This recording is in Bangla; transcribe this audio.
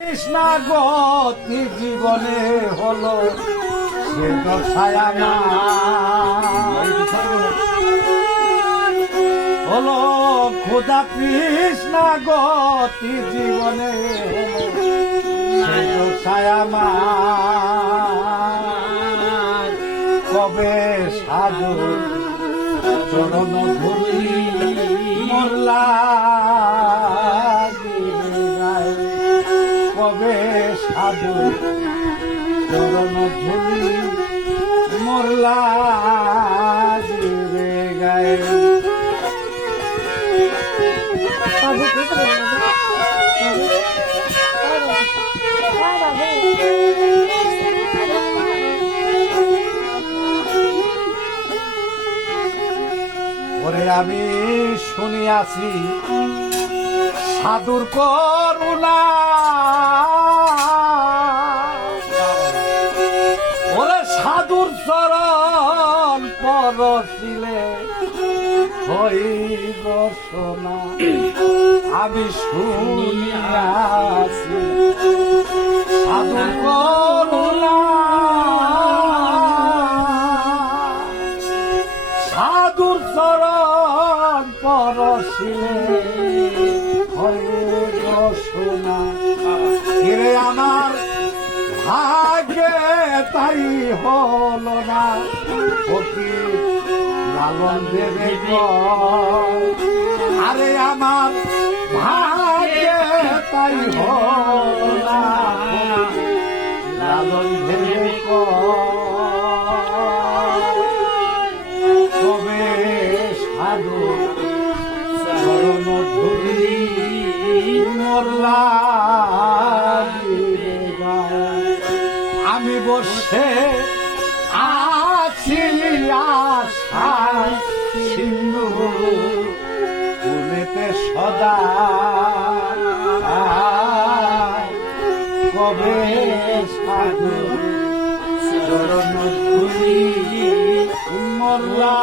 কৃষ্ণাগতি জীবনে হলো সে দশায়া হলো খোদা কৃষ্ণাগতি জীবনে সে দশায়া কবে সাধু চরণ ধরি মরলা কবে সাধু চরণ ধরি মরলা দিবে গায়ে ওরে আমি শুনিয়াছি সাধুর করুণা ওরে সাধুর চরণ পরশিলে হইব সোনা আমি শুনিয়াছি সাধুর করুণা সাধুর চরণ পরশিলে হইব সোনা ফিরে আমার ভাগ্যে তাই হলো না ফকির লালন দেবে আরে আমার ভাগ্যে তাই হলো না লালন দেবে তবে সাধু চরণ ধরি মরলা আমি বসে আছি আশা সিন্ধু ফুলেতে সদা কবে সাধু চরণ ধরি মরলা